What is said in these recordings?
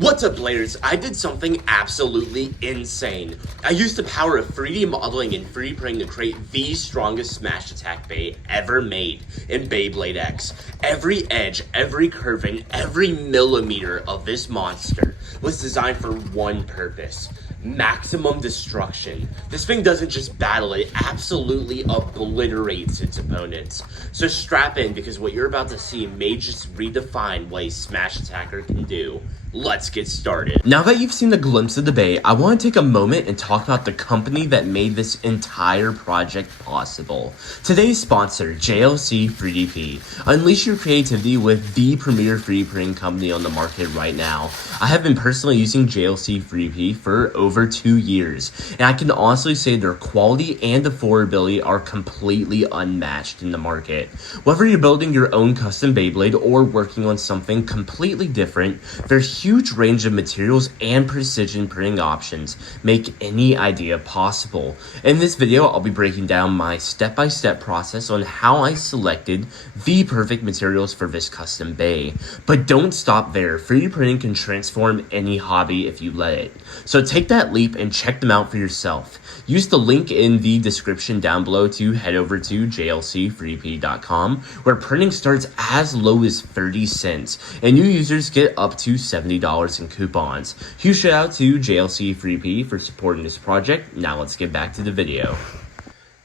What's up, Bladers? I did something absolutely insane. I used the power of 3D modeling and 3D printing to create the strongest Smash Attack Bay ever made in Beyblade X. Every edge, every curve, and every millimeter of this monster was designed for one purpose: maximum destruction. This thing doesn't just battle, it absolutely obliterates its opponents. So strap in, because what you're about to see may just redefine what a Smash Attacker can do. Let's get started. Now that you've seen a glimpse of the Bay, I want to take a moment and talk about the company that made this entire project possible. Today's sponsor, JLC 3DP. Unleash your creativity with the premier 3D printing company on the market right now. I have been personally using JLC 3DP for over 2 years, and I can honestly say their quality and affordability are completely unmatched in the market. Whether you're building your own custom Beyblade or working on something completely different, there's huge range of materials and precision printing options make any idea possible. In this video, I'll be breaking down my step-by-step process on how I selected the perfect materials for this custom bay. But don't stop there. 3D printing can transform any hobby if you let it. So take that leap and check them out for yourself. Use the link in the description down below to head over to jlc3p.com, where printing starts as low as 30 cents, and new users get up to $70 in coupons. Huge shout out to JLC 3P for supporting this project. Now let's get back to the video.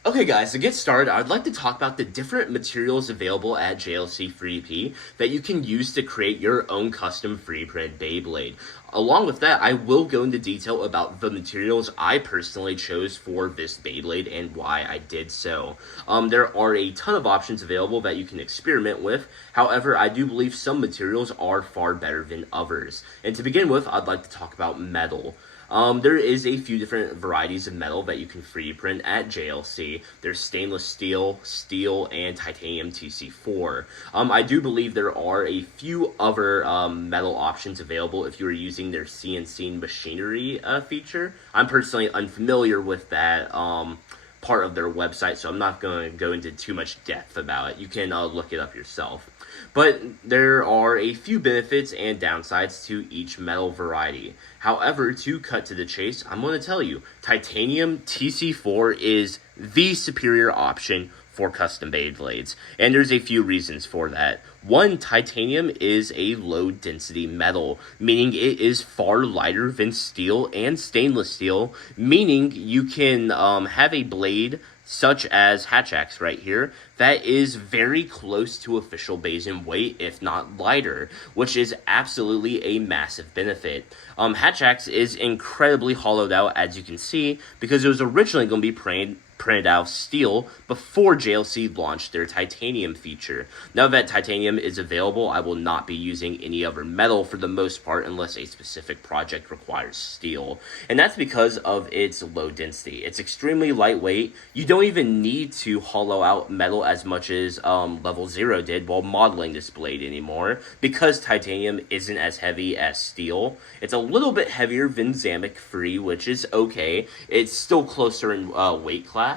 Okay guys, to get started, I'd like to talk about the different materials available at JLC 3P that you can use to create your own custom 3D printed Beyblade. Along with that, I will go into detail about the materials I personally chose for this Beyblade and why I did so. There are a ton of options available that you can experiment with. However, I do believe some materials are far better than others. And to begin with, I'd like to talk about metal. There is a few different varieties of metal that you can 3D print at JLC. There's stainless steel, steel, and titanium TC4. I do believe there are a few other metal options available if you are using their CNC machinery feature. I'm personally unfamiliar with that part of their website, so I'm not going to go into too much depth about it. You can look it up yourself. But there are a few benefits and downsides to each metal variety. However, to cut to the chase, I'm going to tell you, titanium TC4 is the superior option for custom Beyblades, and there's a few reasons for that. One, titanium is a low density metal, meaning it is far lighter than steel and stainless steel, meaning you can have a blade such as Hatch Axe right here that is very close to official bays in weight, if not lighter, which is absolutely a massive benefit. Hatch Axe is incredibly hollowed out, as you can see, because it was originally going to be printed out of steel before JLC launched their titanium feature. Now that titanium is available, I will not be using any other metal for the most part unless a specific project requires steel. And that's because of its low density. It's extremely lightweight. You don't even need to hollow out metal as much as Level 0 did while modeling this blade anymore, because titanium isn't as heavy as steel. It's a little bit heavier than Zamek Free, which is okay. It's still closer in weight class.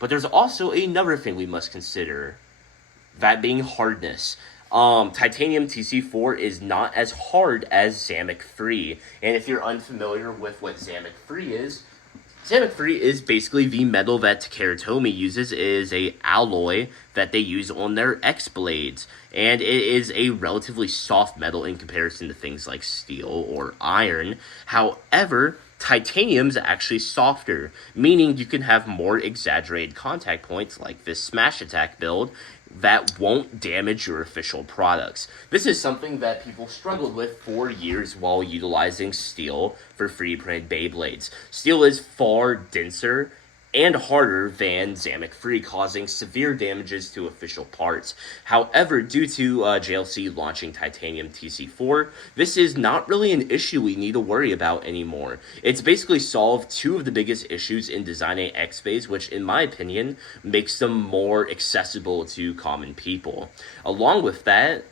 But there's also another thing we must consider, that being hardness. Titanium TC4 is not as hard as Zamek Free, and if you're unfamiliar with what Zamek Free is basically the metal that Keratomi uses. Is a alloy that they use on their X blades, and it is a relatively soft metal in comparison to things like steel or iron. However, titanium's actually softer, meaning you can have more exaggerated contact points like this Smash Attack build that won't damage your official products. This is something that people struggled with for years while utilizing steel for 3D printed Beyblades. Steel is far denser and harder than Zamek Free, causing severe damages to official parts. However, due to JLC launching titanium TC4, this is not really an issue we need to worry about anymore. It's basically solved two of the biggest issues in designing X-Bays, which in my opinion makes them more accessible to common people. Along with that,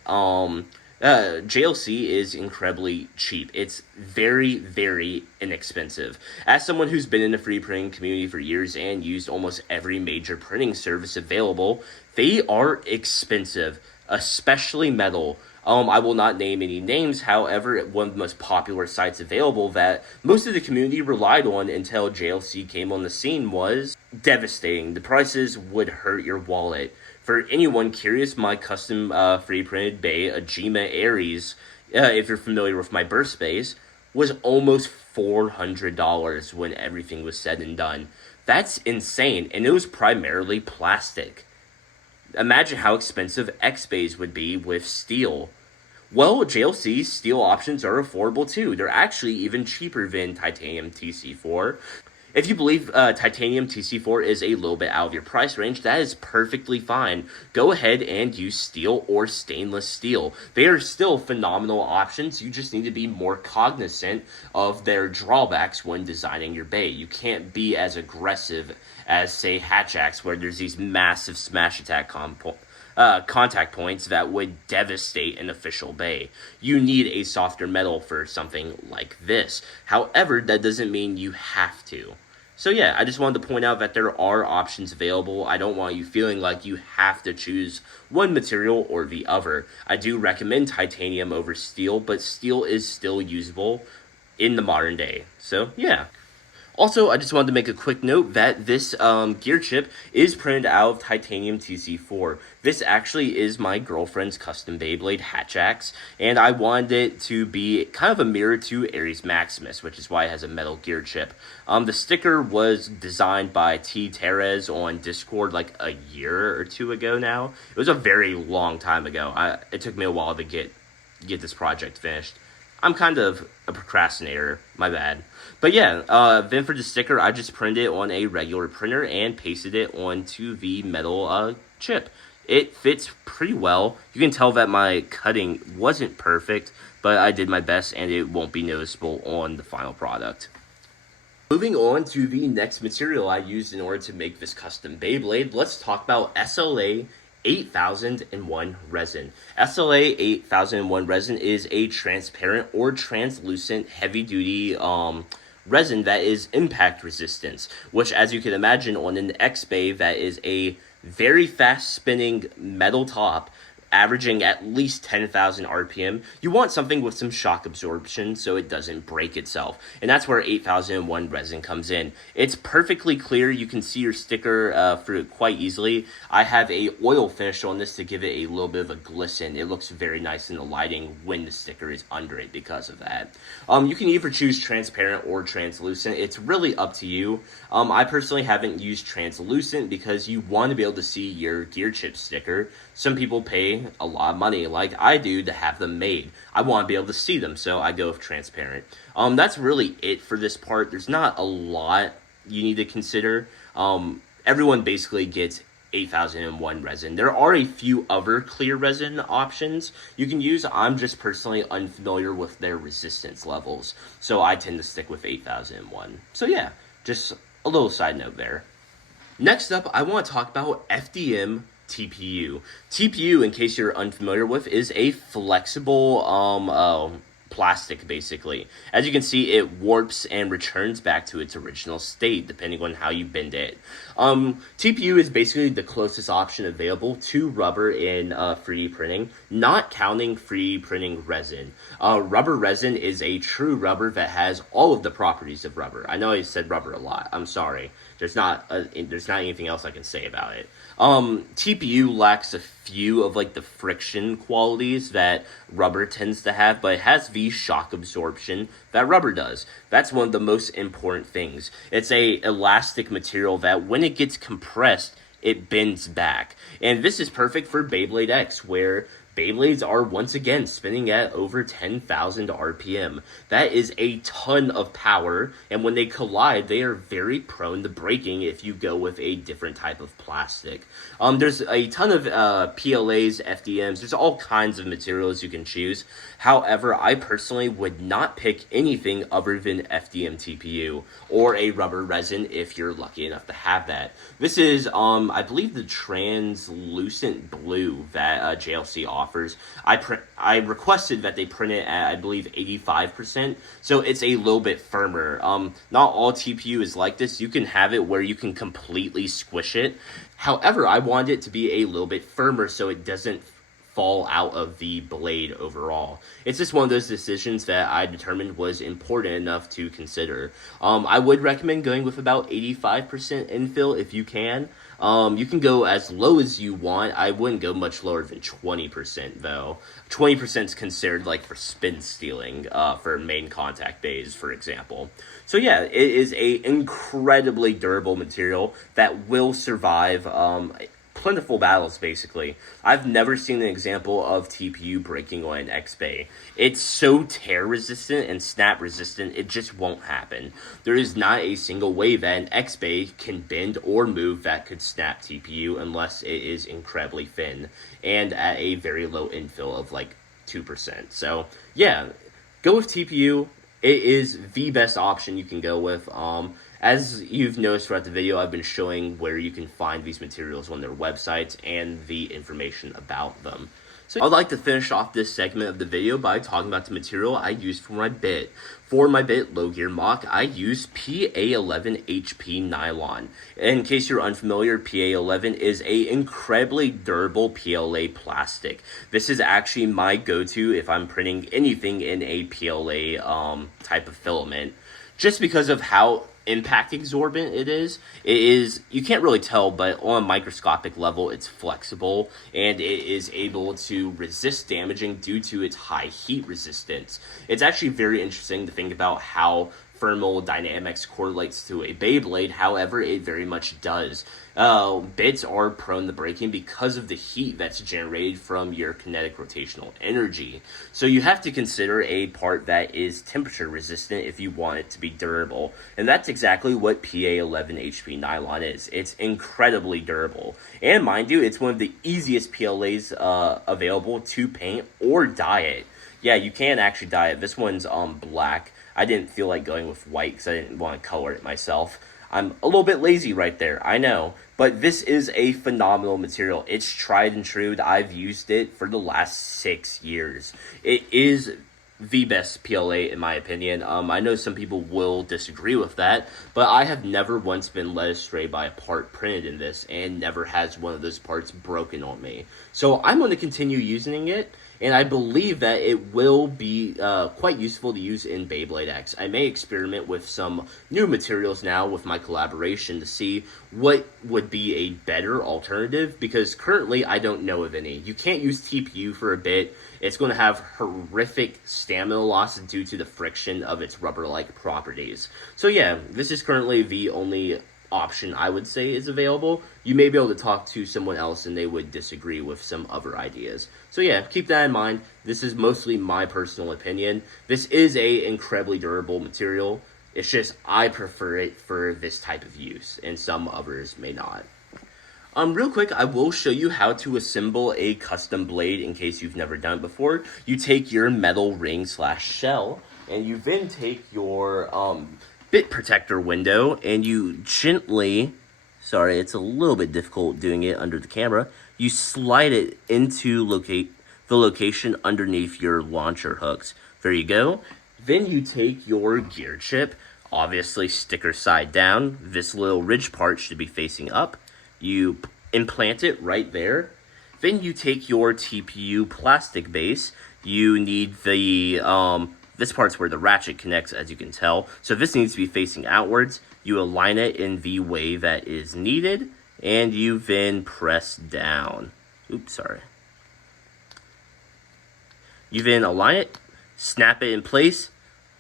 JLC is incredibly cheap. It's very, very inexpensive. As someone who's been in the 3D printing community for years and used almost every major printing service available, they are expensive, especially metal. I will not name any names. However, one of the most popular sites available that most of the community relied on until JLC came on the scene was devastating. The prices would hurt your wallet. For anyone curious, my custom free-printed Bay, Ajima Aries, if you're familiar with my birth space, was almost $400 when everything was said and done. That's insane, and it was primarily plastic. Imagine how expensive X-Bays would be with steel. Well, JLC's steel options are affordable too. They're actually even cheaper than titanium TC4. If you believe titanium TC4 is a little bit out of your price range, that is perfectly fine. Go ahead and use steel or stainless steel. They are still phenomenal options. You just need to be more cognizant of their drawbacks when designing your bay. You can't be as aggressive as, say, Hatch Axe, where there's these massive Smash Attack contact points that would devastate an official bay. You need a softer metal for something like this. However, that doesn't mean you have to. So yeah, I just wanted to point out that there are options available. I don't want you feeling like you have to choose one material or the other. I do recommend titanium over steel, but steel is still usable in the modern day. So yeah. Also, I just wanted to make a quick note that this gear chip is printed out of titanium TC4. This actually is my girlfriend's custom Beyblade Hatch Axe, and I wanted it to be kind of a mirror to Ares Maximus, which is why it has a metal gear chip. The sticker was designed by T. Terez on Discord like a year or two ago now. It was a very long time ago. It took me a while to get this project finished. I'm kind of a procrastinator, my bad. But yeah, then for the sticker, I just printed it on a regular printer and pasted it onto the metal chip. It fits pretty well. You can tell that my cutting wasn't perfect, but I did my best and it won't be noticeable on the final product. Moving on to the next material I used in order to make this custom Beyblade, let's talk about SLA 8001 resin. SLA 8001 resin is a transparent or translucent heavy-duty resin that is impact resistance, which, as you can imagine, on an X-Bay that is a very fast-spinning metal top, averaging at least 10,000 RPM, you want something with some shock absorption so it doesn't break itself. And that's where 8001 resin comes in. It's perfectly clear. You can see your sticker through it quite easily. I have a oil finish on this to give it a little bit of a glisten. It looks very nice in the lighting when the sticker is under it because of that. You can either choose transparent or translucent. It's really up to you. I personally haven't used translucent because you want to be able to see your gear chip sticker. Some people pay a lot of money, like I do, to have them made. I want to be able to see them, so I go with transparent. That's really it for this part. There's not a lot you need to consider. Everyone basically gets 8001 resin. There are a few other clear resin options you can use. I'm just personally unfamiliar with their resistance levels, so I tend to stick with 8001. So yeah, just a little side note there. Next up, I want to talk about FDM TPU. TPU, in case you're unfamiliar with, is a flexible plastic, basically. As you can see, it warps and returns back to its original state depending on how you bend it. TPU is basically the closest option available to rubber in 3D printing, not counting 3D printing resin. Rubber resin is a true rubber that has all of the properties of rubber. I know I said rubber a lot. I'm sorry. There's not anything else I can say about it. TPU lacks a few of like the friction qualities that rubber tends to have, but it has the shock absorption that rubber does. That's one of the most important things. It's a elastic material that when it gets compressed, it bends back. And this is perfect for Beyblade X, where Beyblades are once again spinning at over 10,000 RPM. That is a ton of power, and when they collide, they are very prone to breaking if you go with a different type of plastic. There's a ton of PLAs, FDMs, there's all kinds of materials you can choose. However, I personally would not pick anything other than FDM TPU, or a rubber resin if you're lucky enough to have that. This is, I believe, the translucent blue that JLC offers. I requested that they print it at, I believe, 85%, so it's a little bit firmer. Not all TPU is like this. You can have it where you can completely squish it. However, I wanted it to be a little bit firmer so it doesn't fall out of the blade overall. It's just one of those decisions that I determined was important enough to consider. I would recommend going with about 85% infill if you can. You can go as low as you want. I wouldn't go much lower than 20% though. 20% is considered like for spin stealing, for main contact bays, for example. So yeah, it is a incredibly durable material that will survive plentiful battles, basically. I've never seen an example of TPU breaking on an X-Bay. It's so tear resistant and snap resistant, it just won't happen. There is not a single way that an X-Bay can bend or move that could snap TPU unless it is incredibly thin and at a very low infill of like 2%. So yeah, go with TPU. It is the best option you can go with. As you've noticed throughout the video, I've been showing where you can find these materials on their websites and the information about them. So I'd like to finish off this segment of the video by talking about the material I used for my bit. For my bit low gear mock, I use PA11 HP nylon. In case you're unfamiliar, PA11 is a incredibly durable PLA plastic. This is actually my go-to if I'm printing anything in a PLA type of filament, just because of how impact absorbent it is. You can't really tell, but on a microscopic level it's flexible and it is able to resist damaging due to its high heat resistance. It's actually very interesting to think about how thermodynamics correlates to a Beyblade. However, it very much does. Bits are prone to breaking because of the heat that's generated from your kinetic rotational energy. So you have to consider a part that is temperature resistant if you want it to be durable. And that's exactly what PA11 HP nylon is. It's incredibly durable. And mind you, it's one of the easiest PLAs available to paint or dye it. Yeah, you can actually dye it. This one's black. I didn't feel like going with white because I didn't want to color it myself. I'm a little bit lazy right there, I know. But this is a phenomenal material. It's tried and true. I've used it for the last 6 years. It is the best PLA in my opinion. I know some people will disagree with that, but I have never once been led astray by a part printed in this and never has one of those parts broken on me. So I'm going to continue using it. And I believe that it will be quite useful to use in Beyblade X. I may experiment with some new materials now with my collaboration to see what would be a better alternative, because currently I don't know of any. You can't use TPU for a bit. It's going to have horrific stamina loss due to the friction of its rubber-like properties. So yeah, this is currently the only option I would say is available. You may be able to talk to someone else and they would disagree with some other ideas. So yeah, keep that in mind. This is mostly my personal opinion. This is a incredibly durable material. It's just I prefer it for this type of use and some others may not. Real quick, I will show you how to assemble a custom blade in case you've never done it before. You take your metal ring / shell and you then take your bit protector window and you gently, sorry, it's a little bit difficult doing it under the camera, you slide it into the location underneath your launcher hooks. There you go. Then you take your gear chip, obviously sticker side down. This little ridge part should be facing up. You implant it right there. Then you take your TPU plastic base. You need the this part's where the ratchet connects, as you can tell. So this needs to be facing outwards. You align it in the way that is needed, and you then press down. Oops, sorry. You then align it, snap it in place,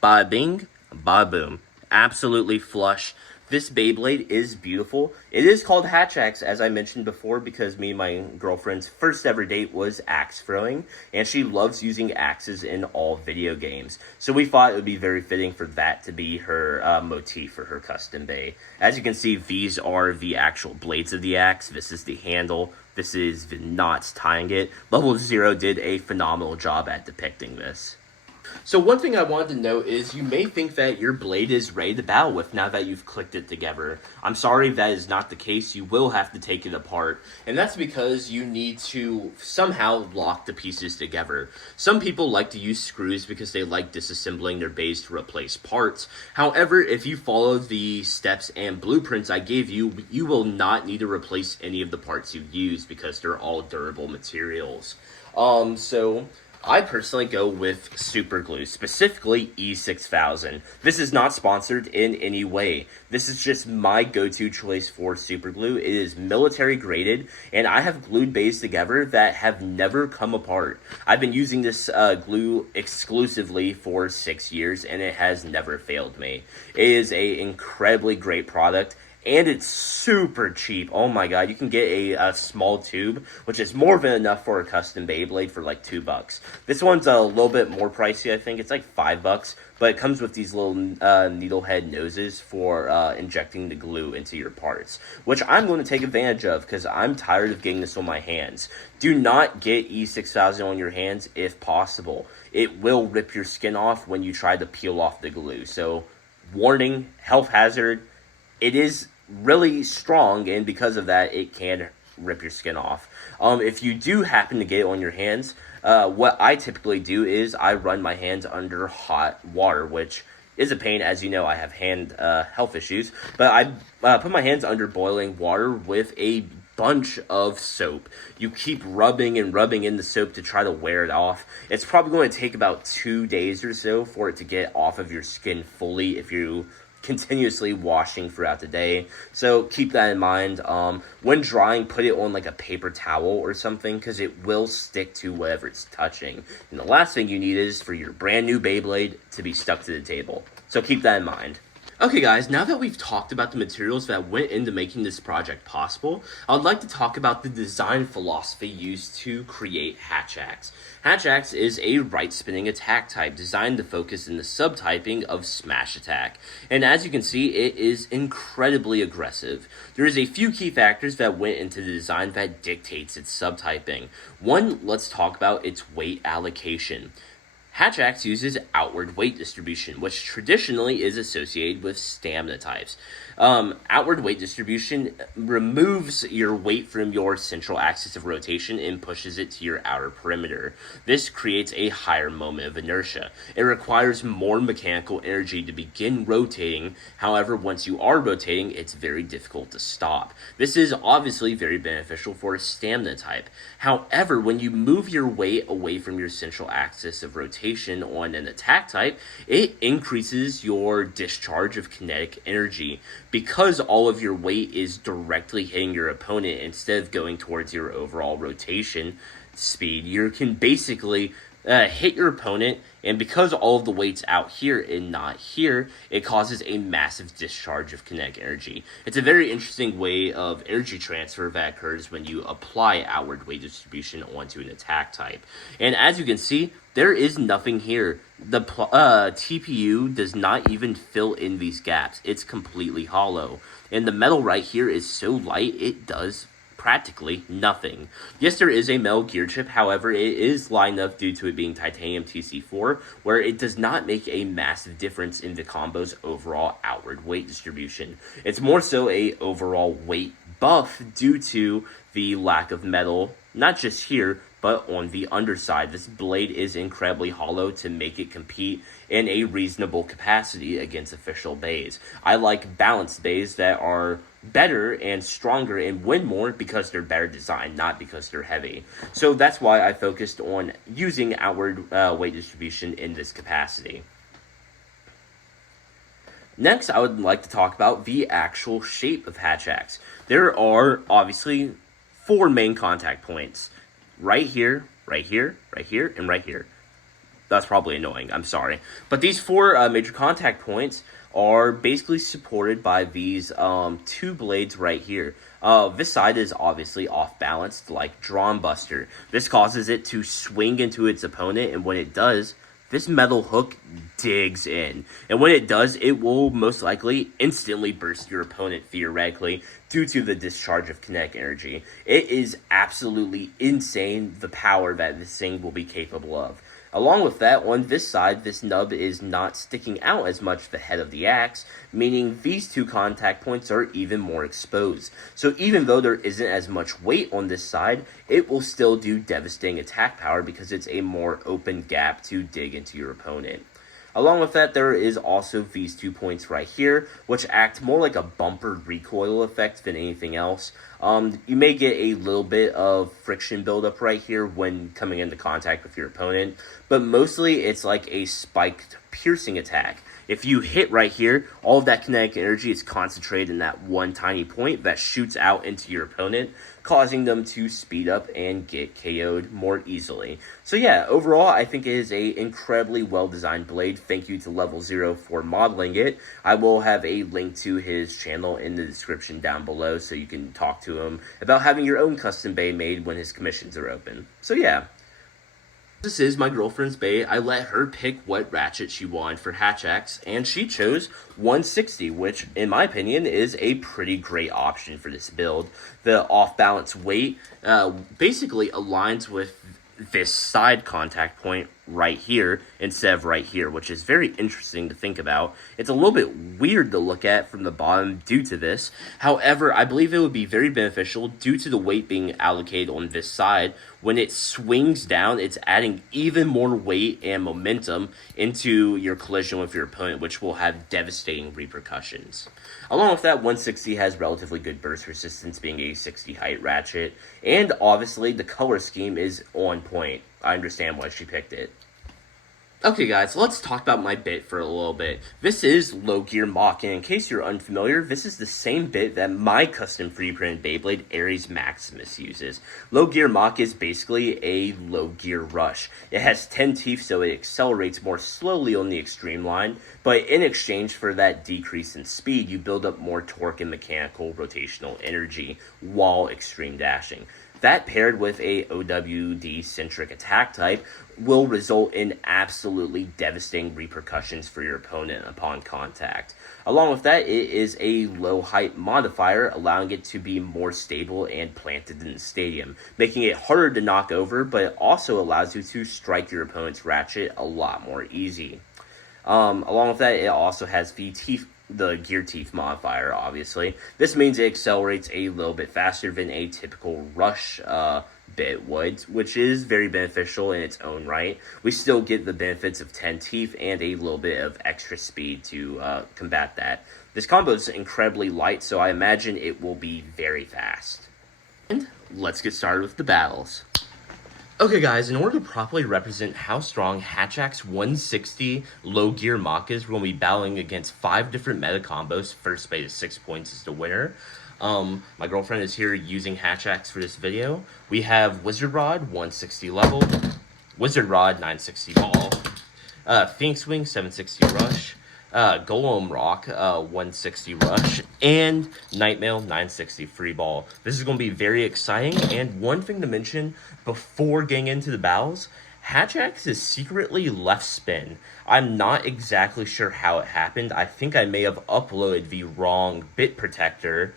bada bing, bada boom. Absolutely flush. This Beyblade is beautiful. It is called Hatchax, as I mentioned before, because me and my girlfriend's first ever date was axe throwing, and she loves using axes in all video games. So we thought it would be very fitting for that to be her motif for her custom bay. As you can see, these are the actual blades of the axe. This is the handle. This is the knots tying it. Level 0 did a phenomenal job at depicting this. So one thing I wanted to note is you may think that your blade is ready to battle with now that you've clicked it together. I'm sorry, that is not the case. You will have to take it apart, and that's because you need to somehow lock the pieces together. Some people like to use screws because they like disassembling their bays to replace parts. However, if you follow the steps and blueprints I gave you, you will not need to replace any of the parts you use because they're all durable materials. So I personally go with super glue, specifically E6000. This is not sponsored in any way. This is just my go-to choice for super glue. It is military graded, and I have glued bays together that have never come apart. I've been using this glue exclusively for 6 years, and it has never failed me. It is an incredibly great product. And it's super cheap. Oh my god, you can get a small tube, which is more than enough for a custom Beyblade for like $2. This one's a little bit more pricey, I think. It's like $5, but it comes with these little needle head noses for injecting the glue into your parts, which I'm going to take advantage of because I'm tired of getting this on my hands. Do not get E6000 on your hands if possible. It will rip your skin off when you try to peel off the glue. So, warning, health hazard. It is really strong, and because of that, it can rip your skin off. If you do happen to get it on your hands, what I typically do is I run my hands under hot water, which is a pain. As you know, I have hand health issues, but I put my hands under boiling water with a bunch of soap. You keep rubbing and rubbing in the soap to try to wear it off. It's probably going to take about 2 days or so for it to get off of your skin fully if you continuously washing throughout the day. So keep that in mind. When drying, put it on like a paper towel or something, because it will stick to whatever it's touching. And the last thing you need is for your brand new Beyblade to be stuck to the table. So keep that in mind. Okay guys, now that we've talked about the materials that went into making this project possible, I would like to talk about the design philosophy used to create Hatch Axe. Hatch Axe is a right-spinning attack type designed to focus in the subtyping of Smash Attack, and as you can see, it is incredibly aggressive. There is a few key factors that went into the design that dictates its subtyping. One, let's talk about its weight allocation. Hatch Axe uses outward weight distribution, which traditionally is associated with stamina types. Outward weight distribution removes your weight from your central axis of rotation and pushes it to your outer perimeter. This creates a higher moment of inertia. It requires more mechanical energy to begin rotating. However, once you are rotating, it's very difficult to stop. This is obviously very beneficial for a stamina type. However, when you move your weight away from your central axis of rotation on an attack type, it increases your discharge of kinetic energy. Because all of your weight is directly hitting your opponent instead of going towards your overall rotation speed, you can basically hit your opponent, and because all of the weight's out here and not here, it causes a massive discharge of kinetic energy. It's a very interesting way of energy transfer that occurs when you apply outward weight distribution onto an attack type. And as you can see, there is nothing here. The TPU does not even fill in these gaps. It's completely hollow. And the metal right here is so light, it does practically nothing. Yes, there is a metal gear chip, however, it is light enough due to it being titanium TC4, where it does not make a massive difference in the combo's overall outward weight distribution. It's more so a overall weight buff due to the lack of metal, not just here, but on the underside. This blade is incredibly hollow to make it compete in a reasonable capacity against official bays. I like balanced bays that are better and stronger and win more because they're better designed, not because they're heavy. So that's why I focused on using outward weight distribution in this capacity. Next, I would like to talk about the actual shape of Hatch Axe. There are obviously 4 main contact points. Right here, right here, right here, and right here. That's probably annoying, I'm sorry. But these 4 major contact points are basically supported by these 2 blades right here. This side is obviously off balanced like Drawn Buster. This causes it to swing into its opponent, and when it does, this metal hook digs in. And when it does, it will most likely instantly burst your opponent theoretically due to the discharge of kinetic energy. It is absolutely insane the power that this thing will be capable of. Along with that, on this side, this nub is not sticking out as much the head of the axe, meaning these 2 contact points are even more exposed. So even though there isn't as much weight on this side, it will still do devastating attack power because it's a more open gap to dig into your opponent. Along with that, there is also these 2 points right here, which act more like a bumper recoil effect than anything else. You may get a little bit of friction buildup right here when coming into contact with your opponent, but mostly it's like a spiked piercing attack. If you hit right here, all of that kinetic energy is concentrated in that one tiny point that shoots out into your opponent, causing them to speed up and get KO'd more easily. So yeah, overall, I think it is a incredibly well-designed blade. Thank you to Level 0 for modeling it. I will have a link to his channel in the description down below so you can talk to him about having your own custom bay made when his commissions are open. So yeah. This is my girlfriend's bay. I let her pick what ratchet she wanted for Hatch-X, and she chose 160, which, in my opinion, is a pretty great option for this build. The off-balance weight basically aligns with this side contact point right here instead of right here, which is very interesting to think about. It's a little bit weird to look at from the bottom due to this. However, I believe it would be very beneficial due to the weight being allocated on this side. When it swings down, it's adding even more weight and momentum into your collision with your opponent, which will have devastating repercussions. Along with that, 160 has relatively good burst resistance, being a 60 height ratchet, and obviously the color scheme is on point. I understand why she picked it. Okay guys, let's talk about my bit for a little bit. This is Low Gear Mach, and in case you're unfamiliar, this is the same bit that my custom 3D printed Beyblade Ares Maximus uses. Low Gear Mach is basically a low gear rush. It has 10 teeth, so it accelerates more slowly on the extreme line, but in exchange for that decrease in speed, you build up more torque and mechanical rotational energy while extreme dashing. That paired with a OWD-centric attack type will result in absolutely devastating repercussions for your opponent upon contact. Along with that, it is a low height modifier, allowing it to be more stable and planted in the stadium, making it harder to knock over, but it also allows you to strike your opponent's ratchet a lot more easy. Along with that, it also has the gear teeth modifier, obviously. This means it accelerates a little bit faster than a typical rush bit would, which is very beneficial in its own right. We still get the benefits of 10 teeth and a little bit of extra speed to combat that. This combo is incredibly light, so I imagine it will be very fast. And let's get started with the battles. Okay guys, in order to properly represent how strong Hatch-X 160 Low Gear Mach is, we're going to be battling against 5 different meta combos. First bait is 6 points is the winner. My girlfriend is here using Hatch-X for this video. We have Wizard Rod, 160 level, Wizard Rod, 960 ball, Phoenix Wing, 760 rush, Golem Rock, 160 rush, and Nightmail, 960 free ball. This is going to be very exciting, and one thing to mention before getting into the battles, Hatch-X is secretly left spin. I'm not exactly sure how it happened. I think I may have uploaded the wrong bit protector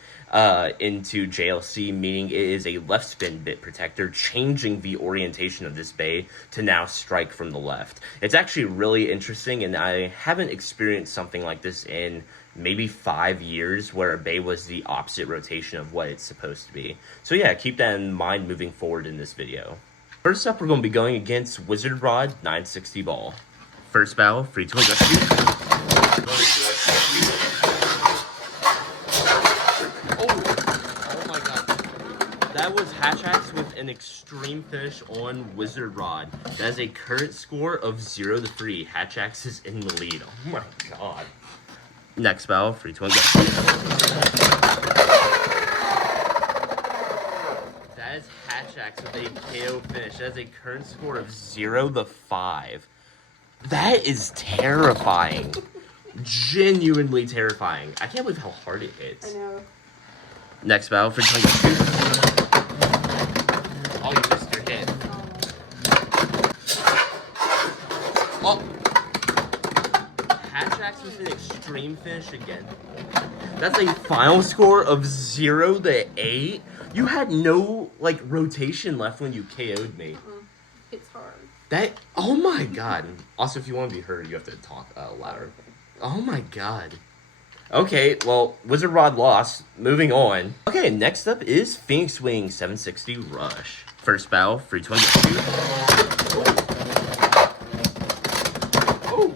into JLC, meaning it is a left spin bit protector, changing the orientation of this bay to now strike from the left. It's actually really interesting, and I haven't experienced something like this in maybe 5 years, where a bay was the opposite rotation of what it's supposed to be. So yeah, keep that in mind moving forward in this video. First up, we're going to be going against Wizard Rod 960 ball. First battle, 3, 2, 1, go shoot. Oh my god. That was Hatch-X with an extreme finish on Wizard Rod. That is a current score of 0 to 3. Hatch-X is in the lead. Oh my god. Next battle, 3, 2, 1, go. That is Hatch-X with a KO finish. That is a current score of 0 to 5. That is terrifying. Genuinely terrifying. I can't believe how hard it hits. I know. Next battle, 3, 2, 1, go. Oh, you missed your hit. Oh. Hatch-X with an extreme finish again. That's a final score of 0 to 8. You had no, like, rotation left when you KO'd me. It's hard. Oh my god. Also, if you want to be heard, you have to talk louder. Oh my god. Okay, well, Wizard Rod lost. Moving on. Okay, next up is Phoenix Wing 760 Rush. First battle, 3, 2, 1, go. Oh!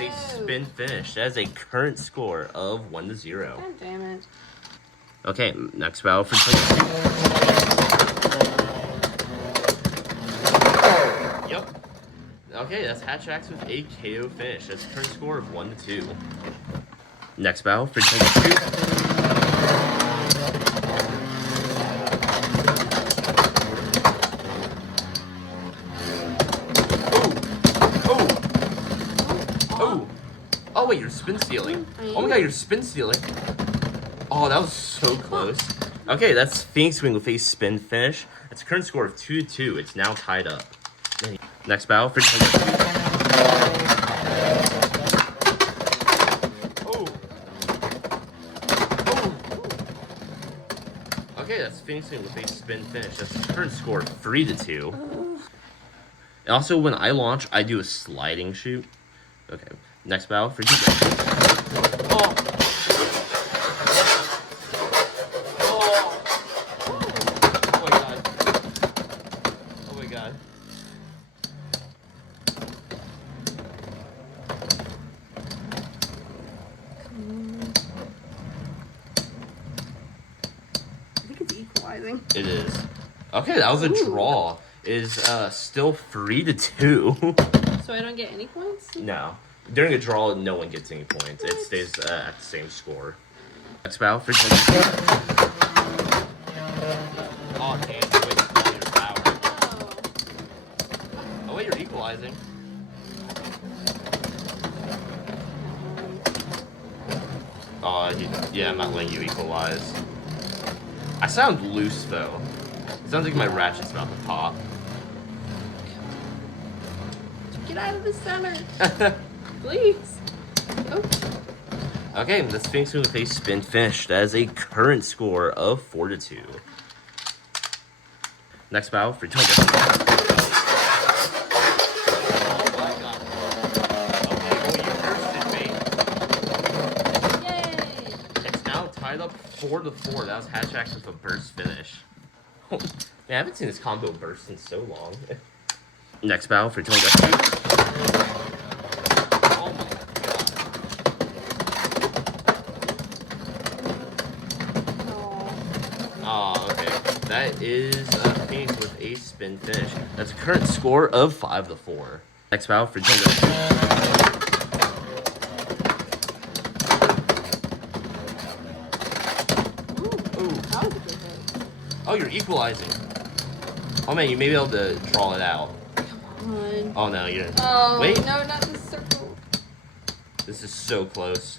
a spin finish. That is a current score of 1-0. God damn it. Okay, next battle for 22. Yep. Okay, that's Hatchbacks with a KO finish. That's a current score of 1-2. Next battle for 22. Oh wait, you're spin stealing. Oh my god, you're spin stealing. Oh, that was so close. Okay, that's Phoenix Wing with a spin finish. That's a current score of 2-2. It's now tied up. Next battle for 22. Oh. Okay, that's Phoenix Wing with a spin finish. That's a current score of 3-2. And also, when I launch, I do a sliding shoot. Okay. Next battle for 2. Oh. Oh my god. Oh my god. I think it's equalizing. It is. Okay, that was a draw. It is still 3-2. So I don't get any points? No. During a draw, no one gets any points. It stays at the same score. Next battle for 22. Oh, damn. Wait, your power. Oh, wait, you're equalizing. Yeah, I'm not letting you equalize. I sound loose, though. It sounds like my ratchet's about to pop. Get out of the center. Please. Oh. Okay, the Sphinx with a spin finish. That is a current score of 4-2. Next battle for 20. Oh my god. Okay, well, you bursted me. Yay! It's now tied up 4-4. That was Hatchbacks with a burst finish. Man, I haven't seen this combo burst in so long. Next battle for 20. Oh, okay. That is Phoenix with a spin finish. That's a current score of 5-4. Next battle for Jingo. Ooh, that was a good hit. Oh, you're equalizing. Oh man, you may be able to draw it out. Come on. Oh no, you didn't. Oh, wait. no, not this circle. This is so close.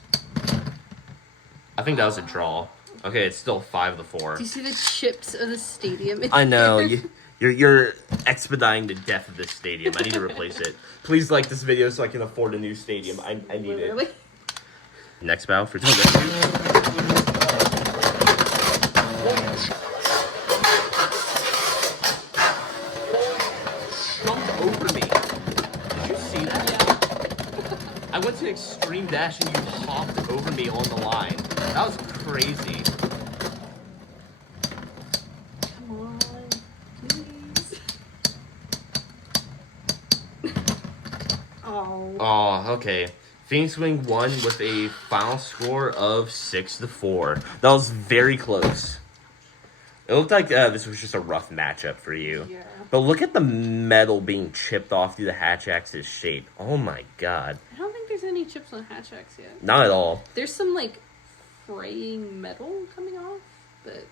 I think that was a draw. Okay, it's still 5-4. Do you see the chips of the stadium? I know. You're expediting the death of this stadium. I need to replace it. Please like this video so I can afford a new stadium. I need Literally. it. Next battle for 2. Jumped over me. Did you see that? Yeah. I went to extreme dash and you hopped over me on the line. That was crazy. Come on, please. Oh. Oh, okay. Phoenix Wing won with a final score of 6-4. That was very close. It looked like this was just a rough matchup for you. Yeah. But look at the metal being chipped off through the Hatchbacks' shape. Oh my god. I don't think there's any chips on Hatchbacks yet. Not at all. There's some, like, fraying metal coming off, but...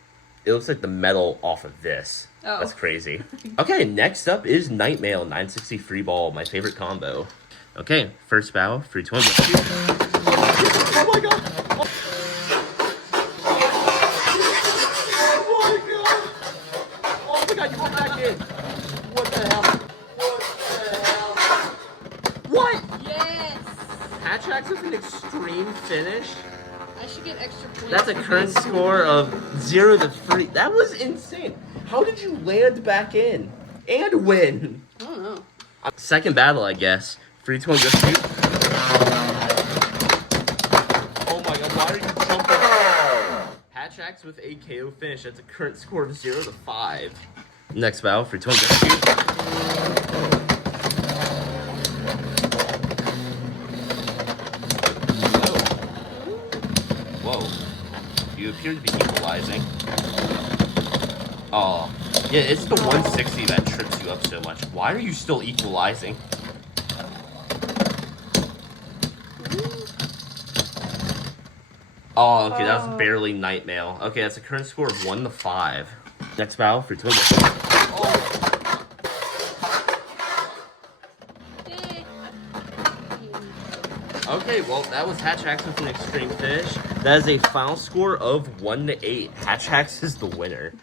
It looks like the metal off of this. Oh. That's crazy. Okay, next up is Nightmail 960 Free Ball, my favorite combo. Okay, first battle, free 20. Oh my god! Oh my god, you went back in! What the hell? What? Yes! Hatchbacks with an extreme finish? I should get extra points. That's a for current this. score of 0-3. That was insane. How did you land back in and win? I don't know. Second battle, I guess. 320 go shoot. Oh my god, why are you jumping? Hatchbacks with a KO finish. That's a current score of 0-5. Next battle for 20 go shoot. appear to be equalizing. Oh, yeah, it's the 160 that trips you up so much. Why are you still equalizing? Oh, okay, that was barely night mail. Okay, that's a current score of 1-5. Next battle for Twin. Okay, well, that was Hatch Axe with an extreme finish. That is a final score of 1-8. Hatch Axe is the winner.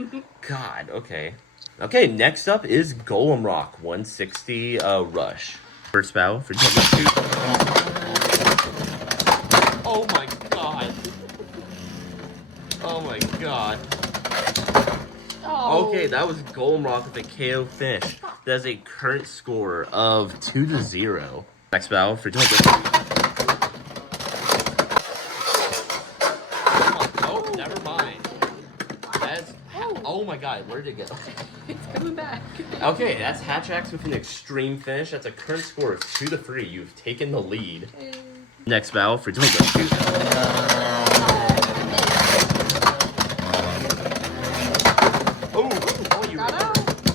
God, okay. Okay, next up is Golem Rock 160 Rush. First battle for Twin. Oh my god. Oh my god. Oh. Okay, that was Golem Rock with a KO finish. That is a current score of 2-0. Next battle for Twin. Oh, never mind. That's. Oh my god, where did it go? It's coming back. Okay, that's Hatch Axe with an extreme finish. That's a current score of 2-3. You've taken the lead. Next battle for Twin.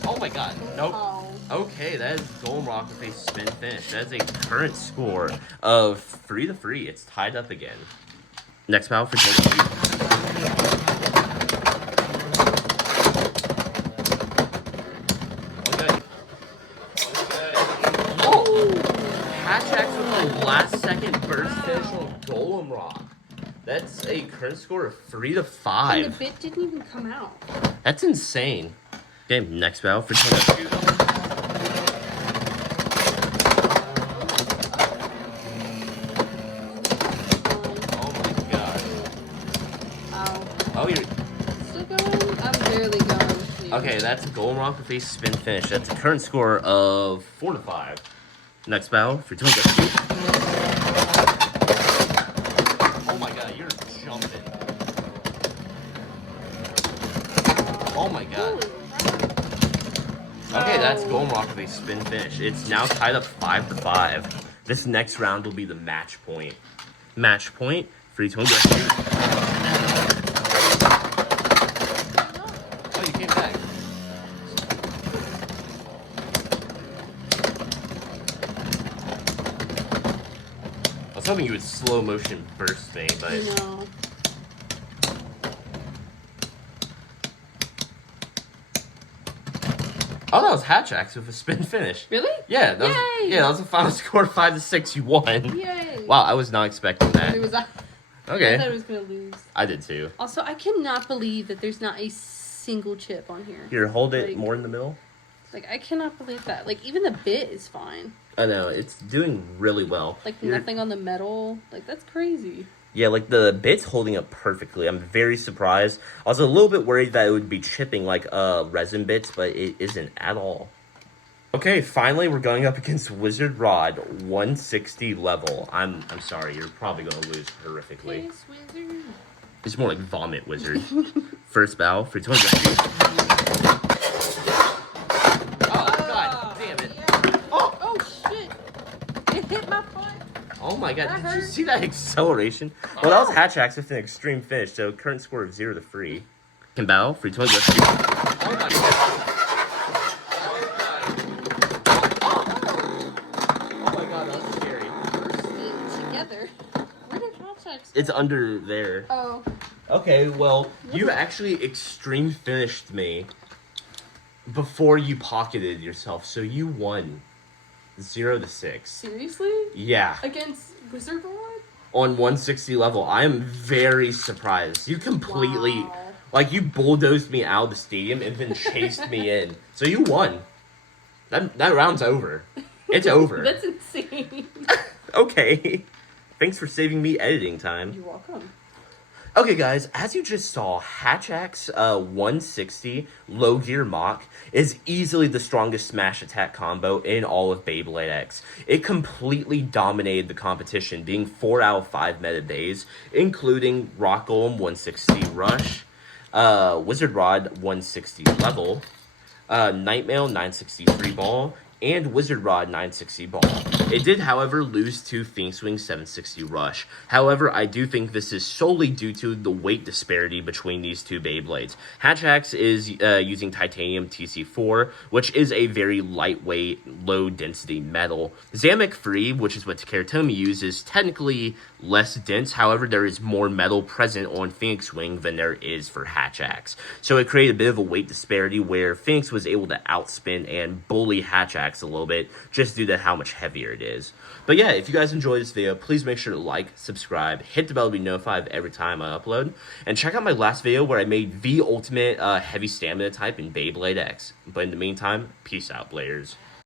Oh my god. Nope. Okay, that is Golem Rock with a spin finish. That is a current score of 3-3. It's tied up again. Next battle for Twin. Hatch Axe with a last second burst finish on Golem Rock. That's a current score of 3-5. And the bit didn't even come out. That's insane. Okay, next battle for Twin. Oh my god. Oh, you're. Still going? I'm barely going with you. Okay, that's Golem Rock with a spin finish. That's a current score of 4-5. Next battle for Twin. Oh my god, you're jumping. Oh my god. Okay, that's Golem Rock with a spin finish. It's now tied up 5-5. This next round will be the match point. Match point for each one. Oh, you came back. I was hoping you would slow motion burst me, but. No. Oh, that was Hatch Axe with a spin finish. Really? Yeah, that was, Yay! yeah, that was the final score 5-6. You won. Yay! Wow, I was not expecting that. It was, I Okay. thought I was gonna lose. I did too. Also, I cannot believe that there's not a single chip on here. Here, hold it Like- more in the middle. Like, I cannot believe that. Like, even the bit is fine. I know, it's doing really well. Like, Here- nothing on the metal. Like, that's crazy. Yeah, like the bit's holding up perfectly. I'm very surprised. I was a little bit worried that it would be chipping like resin bits, but it isn't at all. Okay, finally we're going up against Wizard Rod 160 level. I'm sorry, you're probably gonna lose horrifically. Yes, wizard. It's more like Vomit Wizard. First battle for 20. Oh god damn it. Yeah. Oh! Oh, shit. It hit my foot. Oh my god, That did you hurt. see that acceleration? Well, that was Hatch Axe with an extreme finish, so current score of 0-3. Can battle for 20. Oh my god. Oh my god, that was scary. Bursting together. Where did Hatch Axe go? It's under there. Oh. Okay, well, you actually extreme finished me before you pocketed yourself, so you won 0-6. Seriously? Yeah. Against Wizard Rod? On 160 level. I am very surprised. You completely, Wow. like, you bulldozed me out of the stadium and then chased me in. So you won. That round's over. It's over. That's insane. Okay. Thanks for saving me editing time. You're welcome. Okay, guys, as you just saw, Hatch Axe 160 Low Gear Mach is easily the strongest Smash Attack combo in all of Beyblade X. It completely dominated the competition, being 4 out of 5 meta bays, including Rock Golem 160 Rush, Wizard Rod 160 Level, Nightmail 960 Free Ball, and Wizard Rod 960 Ball. It did, however, lose to Phoenix Wing 760 Rush. However, I do think this is solely due to the weight disparity between these two Beyblades. Hatch Axe is using titanium TC4, which is a very lightweight, low-density metal. Zamek Free, which is what Keratomi uses, is technically less dense. However, there is more metal present on Phoenix Wing than there is for Hatch Axe. So it created a bit of a weight disparity where Phoenix was able to outspin and bully Hatch Axe a little bit just due to how much heavier it is. But yeah, if you guys enjoyed this video, please make sure to like, subscribe, hit the bell to be notified every time I upload, and check out my last video where I made the ultimate heavy stamina type in Beyblade X. But in the meantime, peace out, Bladers.